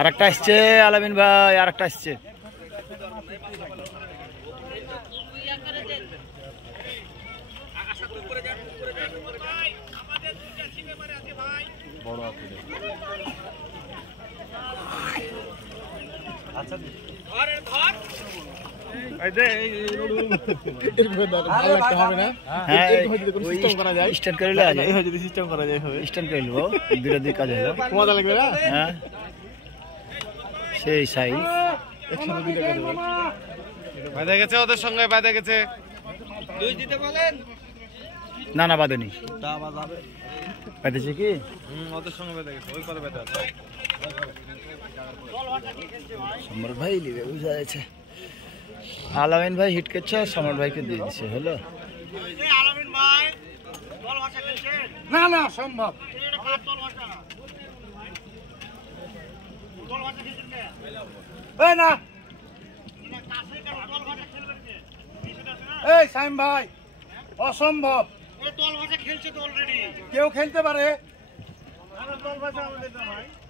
আরেকটা আসছে আলামিন ভাই, আরেকটা আসছে। সেই সাইজ বাঁধা গেছে ওদের সঙ্গে, বাঁধা গেছে। না না বাঁধেনি, বাঁধেছে কি ওদের সঙ্গে বাঁধা গেছে, ওই করে বাঁধা আছে। সমর ভাই লিবে বুঝা যাচ্ছে। আলামিন ভাই হিট করছে, সমর ভাইকে দিয়ে দিচ্ছে। হলো না না সম্ভব না। এই সাইম ভাই অসম্ভব, কেউ খেলতে পারে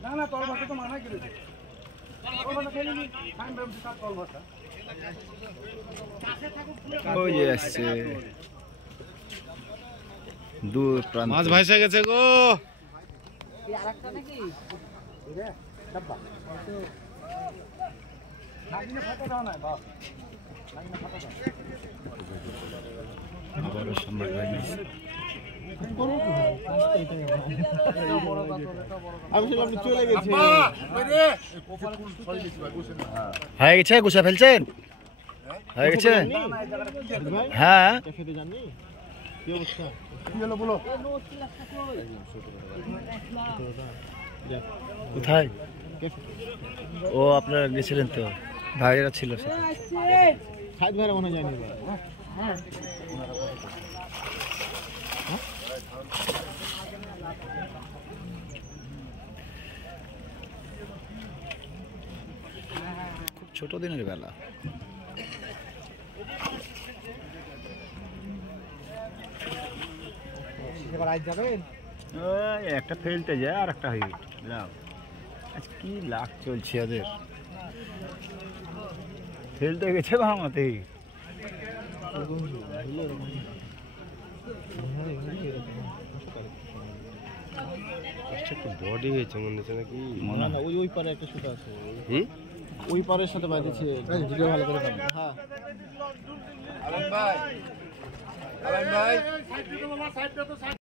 না। না তল ভাষা তো মানা করেছে, ওই যে আসছে দূর প্রান্ত। মাছ ভাসে গেছে গো। আবারও সম্রাট ভাই নিচ্ছে। হয়ে গেছে, গুছা ফেলছেন, হয়ে গেছে। হ্যাঁ কোথায়? ও আপনারা গেছিলেন তো, ভাইয়েরা ছিল খুব ছোট দিনের বেলা। একটা ফেলতে যায় আর একটা হিট। কি লাখ চলছে ওদের, ফেলতে গেছে ভাঙাতে। বডি হয়েছে মনে হচ্ছে নাকি, মনে হয় ওই পারে একটা সুতা আছে, ওই পারের সাথে বাঁধেছে। ভালো করে হ্যাঁ। আলম ভাই, আলম ভাই